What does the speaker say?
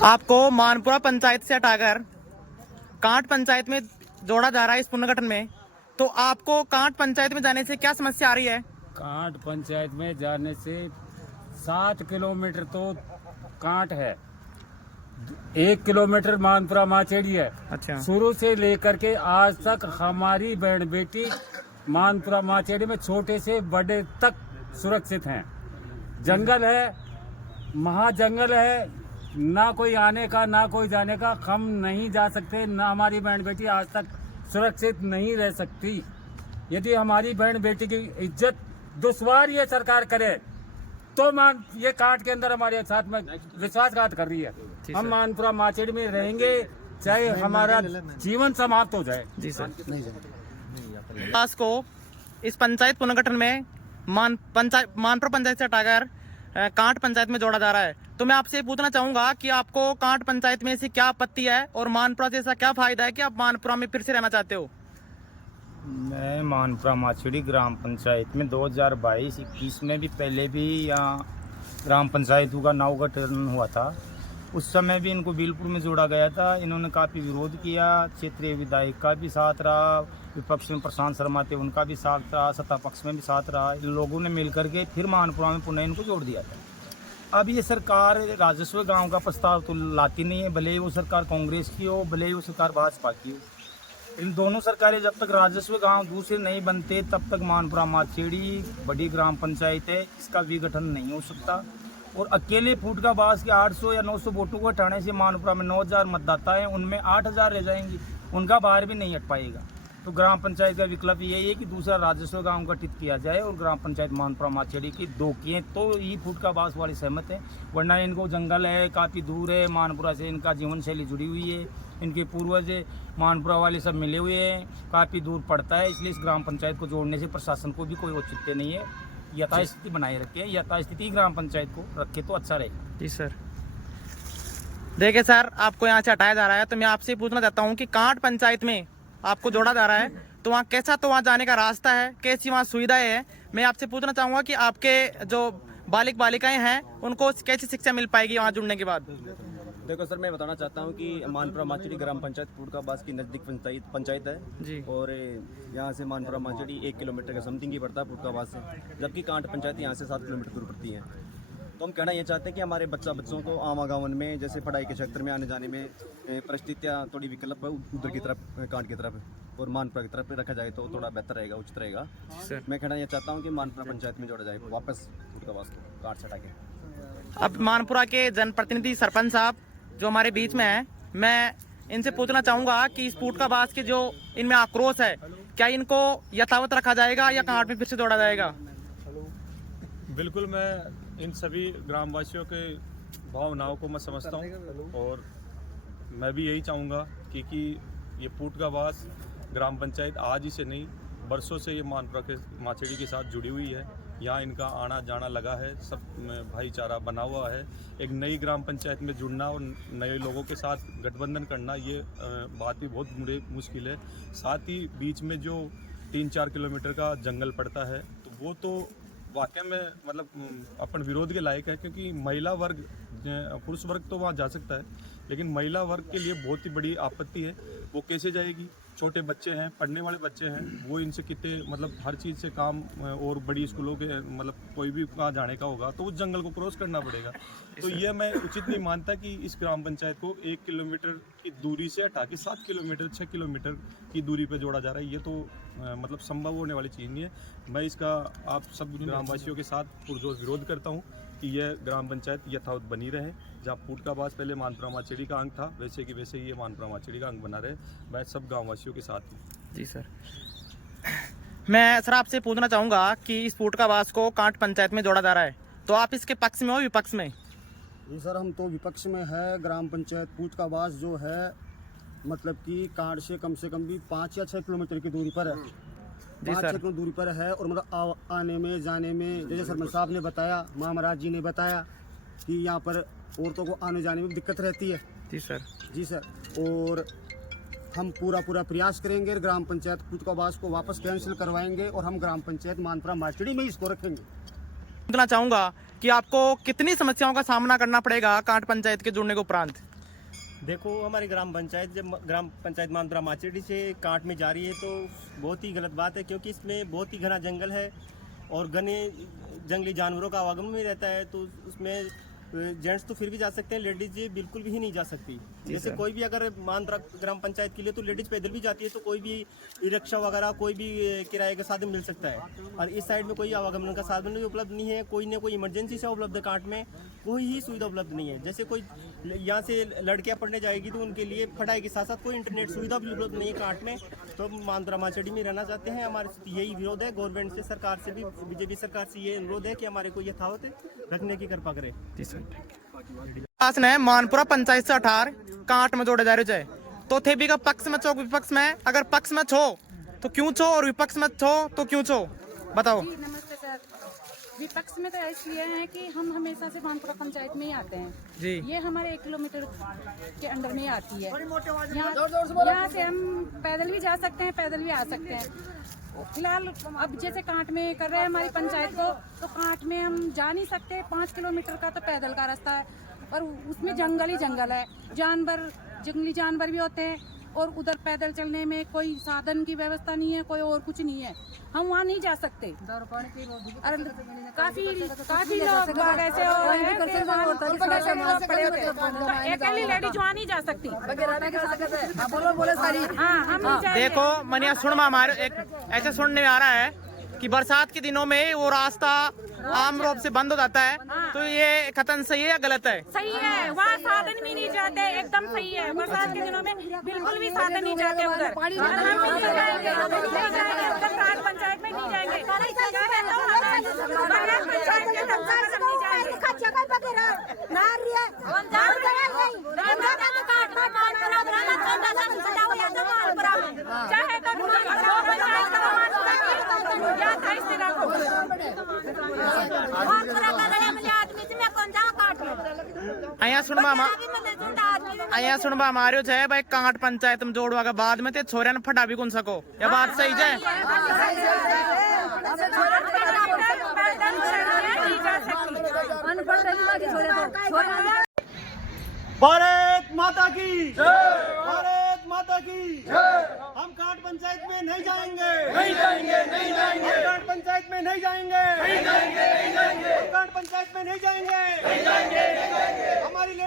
आपको मानपुरा पंचायत से हटाकर कांट पंचायत में जोड़ा जा रहा है इस पुनर्गठन में, तो आपको कांट पंचायत में जाने से क्या समस्या आ रही है? कांट पंचायत में जाने से 7 किलोमीटर तो कांट है, 1 किलोमीटर मानपुरा माचेड़ी है। अच्छा। शुरू से लेकर के आज तक हमारी बहन बेटी मानपुरा माचेड़ी में छोटे से बड़े तक सुरक्षित हैं। जंगल है, महाजंगल है, ना कोई आने का ना कोई जाने का। हम नहीं जा सकते, ना हमारी बहन बेटी आज तक सुरक्षित नहीं रह सकती। यदि हमारी बहन बेटी की इज्जत दुश्वार ये सरकार करे तो ये कांट के अंदर हमारे साथ में विश्वासघात कर रही है। हम मानपुरा माचेड़ी में रहेंगे चाहे हमारा जीवन समाप्त हो जाए। जी सर। पास को इस पंचायत पुनर्गठन में मानपुरा पंचायत से हटाकर कांट पंचायत में जोड़ा जा रहा है, तो मैं आपसे पूछना चाहूंगा कि आपको कांट पंचायत में से क्या आपत्ति है और मानपुरा से ऐसा क्या फायदा है कि आप मानपुरा में फिर से रहना चाहते हो? मैं मानपुरा माचेड़ी ग्राम पंचायत में 2022-21 में भी पहले भी यहाँ ग्राम पंचायतों का नव गठन हुआ था। उस समय भी इनको बिलपुर में जोड़ा गया था। इन्होंने काफ़ी विरोध किया। क्षेत्रीय विधायक का भी साथ रहा, विपक्ष में प्रशांत शर्मा थे उनका भी साथ रहा, सत्ता पक्ष में भी साथ रहा। इन लोगों ने मिल करके फिर मानपुरा में पुनः इनको जोड़ दिया था। अब ये सरकार राजस्व गांव का प्रस्ताव तो लाती नहीं है, भले ही वो सरकार कांग्रेस की हो, भले ही वो सरकार भाजपा की हो। इन दोनों सरकारें जब तक राजस्व गांव दूसरे नहीं बनते तब तक मानपुरा माचेड़ी बड़ी ग्राम पंचायत है, इसका विघटन नहीं हो सकता। और अकेले फूटकाबाज के 800 या 900 वोटों को हटाने से मानपुरा में 9000 मतदाता हैं, उनमें 8000 रह जाएंगे, उनका बाहर भी नहीं हट पाएगा। तो ग्राम पंचायत का विकल्प यही है कि दूसरा राजस्व गांव गठित किया जाए और ग्राम पंचायत मानपुरा माचेड़ी की 2 किए तो ही फूटकाबाज वाले सहमत हैं। वरना इनको जंगल है, काफ़ी दूर है मानपुरा से, इनका जीवन शैली जुड़ी हुई है, इनके पूर्वज मानपुरा वाले सब मिले हुए हैं, काफ़ी दूर पड़ता है। इसलिए इस ग्राम पंचायत को जोड़ने से प्रशासन को भी कोई औचित्य नहीं है। यथास्थिति बनाए रखे, यथास्थिति ग्राम पंचायत को रखे तो अच्छा रहेगा। जी सर। देखिए सर, आपको यहाँ से हटाया जा रहा है, तो मैं आपसे पूछना चाहता हूँ कि कांट पंचायत में आपको जोड़ा जा रहा है, तो वहाँ कैसा, तो वहाँ जाने का रास्ता है, कैसी वहाँ सुविधाएं है? मैं आपसे पूछना चाहूँगा कि आपके जो बालिक बालिकाएं हैं उनको कैसी शिक्षा मिल पाएगी वहाँ जुड़ने के बाद? देखो सर, मैं बताना चाहता हूँ कि मानपुरा माचेड़ी ग्राम पंचायत फूटकाबाज की नज़दीक पंचायत है जी। और यहाँ से मानपुरा माचेड़ी 1 किलोमीटर का समथिंग ही पड़ता है फूटकाबाज से, जबकि कांट पंचायत यहाँ से 7 किलोमीटर दूर पड़ती है। तो हम कहना ये चाहते हैं कि हमारे बच्चों को आवागमन में, जैसे पढ़ाई के क्षेत्र में आने जाने में परिस्थितियाँ थोड़ी विकल्प उधर की तरफ, कांट की तरफ और मानपुरा की तरफ रखा जाए तो थोड़ा बेहतर रहेगा, उचित रहेगा। मैं कहना ये चाहता हूँ कि मानपुरा पंचायत में जोड़ा जाए वापस फूटकाबाज को कांट से हटा के। अब मानपुरा के जनप्रतिनिधि सरपंच साहब जो हमारे बीच में है, मैं इनसे पूछना चाहूंगा कि इस फूटकाबाज के जो इनमें आक्रोश है, क्या इनको यथावत रखा जाएगा या कांट में फिर से जोड़ा जाएगा? बिल्कुल, मैं इन सभी ग्रामवासियों के भावनाओं को मैं समझता हूँ और मैं भी यही चाहूँगा कि ये फूटकाबाज ग्राम पंचायत आज ही से नहीं, बरसों से ये मानपुरा के माचेड़ी के साथ जुड़ी हुई है। यहाँ इनका आना जाना लगा है, सब भाईचारा बना हुआ है। एक नई ग्राम पंचायत में जुड़ना और नए लोगों के साथ गठबंधन करना, ये बात भी बहुत मुश्किल है। साथ ही बीच में जो 3-4 किलोमीटर का जंगल पड़ता है, तो वो तो वाकई में मतलब अपन विरोध के लायक है, क्योंकि महिला वर्ग, पुरुष वर्ग तो वहाँ जा सकता है, लेकिन महिला वर्ग के लिए बहुत ही बड़ी आपत्ति है। वो कैसे जाएगी? छोटे बच्चे हैं, पढ़ने वाले बच्चे हैं, वो इनसे कितने मतलब हर चीज़ से काम और बड़ी स्कूलों के मतलब कोई भी वहाँ जाने का होगा तो उस जंगल को क्रॉस करना पड़ेगा। तो ये मैं उचित नहीं मानता कि इस ग्राम पंचायत को 1 किलोमीटर की दूरी से हटा के 7 किलोमीटर 6 किलोमीटर की दूरी पर जोड़ा जा रहा है। ये तो मतलब संभव होने वाली चीज़ नहीं है। मैं इसका आप सब ग्रामवासियों के साथ पुरजोर विरोध करता हूँ कि यह ग्राम पंचायत यथावत बनी रहे। जहाँ फूटकाबाज पहले मानपुरा माचेड़ी का अंग था, वैसे कि वैसे ये मानपुरा माचेड़ी का अंग बना रहे। मैं सब गांववासियों के साथ हूँ। जी सर। मैं सर आपसे पूछना चाहूँगा कि इस फूटकाबाज को कांट पंचायत में जोड़ा जा रहा है, तो आप इसके पक्ष में हो विपक्ष में? जी सर, हम तो विपक्ष में है। ग्राम पंचायत फूटकाबाज जो है मतलब कि कांट से कम भी 5 या 6 किलोमीटर की दूरी पर है। 5-6 किलोमीटर दूरी पर है और मतलब आने में जाने में, जैसे सरपंच साहब ने बताया, महाराज जी ने बताया कि यहाँ पर औरतों को आने जाने में दिक्कत रहती है। जी सर। जी सर, और हम पूरा प्रयास करेंगे, ग्राम पंचायत फूटकाबाज को वापस कैंसिल करवाएंगे और हम ग्राम पंचायत मानपुरा माचेड़ी में इसको रखेंगे। पूछना चाहूंगा कि आपको कितनी समस्याओं का सामना करना पड़ेगा कांट पंचायत के जुड़ने के उपरांत। देखो, हमारी ग्राम पंचायत जब ग्राम पंचायत मानपुरा माचेड़ी से कांट में जा रही है तो बहुत ही गलत बात है, क्योंकि इसमें बहुत ही घना जंगल है और घने जंगली जानवरों का आवागमन भी रहता है। तो उसमें जेंट्स तो फिर भी जा सकते हैं, लेडीज बिल्कुल भी नहीं जा सकती। जैसे कोई भी अगर मानपुरा ग्राम पंचायत के लिए तो लेडीज पैदल भी जाती है, तो कोई भी ई रिक्शा वगैरह कोई भी किराए का साधन मिल सकता है। और इस साइड में कोई आवागमन का साधन भी उपलब्ध नहीं है, कोई ना कोई इमरजेंसी से उपलब्ध है, कांट में कोई ही सुविधा उपलब्ध नहीं है। जैसे कोई यहाँ से लड़कियाँ पढ़ने जाएगी तो उनके लिए पढ़ाई के साथ साथ कोई इंटरनेट सुविधा भी उपलब्ध नहीं है कांट में। तो मानपुरा माचेड़ी में रहना चाहते हैं, हमारे यही विरोध है। गवर्नमेंट से, सरकार से भी, बीजेपी सरकार से ये अनुरोध है कि हमारे को यथावत रखने की कृपा करें। पास ने मानपुरा पंचायत से 18 कांट में जोड़े जा रहे जाए तो थे भी का पक्ष में छो विपक्ष में, अगर पक्ष में छो तो क्यों छो और विपक्ष में छो तो क्यों छो, बताओ। जी नमस्ते सर। विपक्ष में तो इसलिए है कि हम हमेशा से मानपुरा पंचायत में ही आते हैं जी। ये हमारे 1 किलोमीटर के अंडर में आती है। यहाँ से हम पैदल भी जा सकते हैं, पैदल भी आ सकते हैं। फिलहाल अब जैसे कांट में कर रहे हैं हमारी पंचायत को, तो कांट में हम जा नहीं सकते। 5 किलोमीटर का तो पैदल का रास्ता है, पर उसमें जंगल ही जंगल है, जानवर, जंगली जानवर भी होते हैं और उधर पैदल चलने में कोई साधन की व्यवस्था नहीं है, कोई और कुछ नहीं है, हम वहाँ नहीं जा सकते। और काफी लोग ऐसे अकेली लेडीज वहाँ नहीं जा सकती। हाँ, हम नहीं जाएंगे। देखो मनिया सुन में हमारे एक ऐसे सुनने में आ रहा है कि बरसात के दिनों में वो रास्ता आम रूप से बंद हो जाता है, तो ये कथन सही है या गलत है? सही है, वहाँ साधन भी नहीं जाते, एकदम सही है। बरसात के दिनों में बिल्कुल भी साधन नहीं जाते उधर। हम नहीं जाएंगे, ग्राम पंचायत में नहीं जाएंगे, અહીંયા सुनबा मारियो है भाई कांट पंचायत में जोड़वा के बाद में ते छोरिया ने फटा भी कौन सको, ये बात सही है? भारत माता की भारत माता की हम कांट पंचायत में नहीं जाएंगे, नहीं जाएंगे, नहीं जाएंगे। हम कांट पंचायत में नहीं जाएंगे, नहीं जाएंगे, नहीं जाएंगे। हम कांट पंचायत में नहीं जाएंगे, नहीं जाएंगे, नहीं जाएंगे। हमारी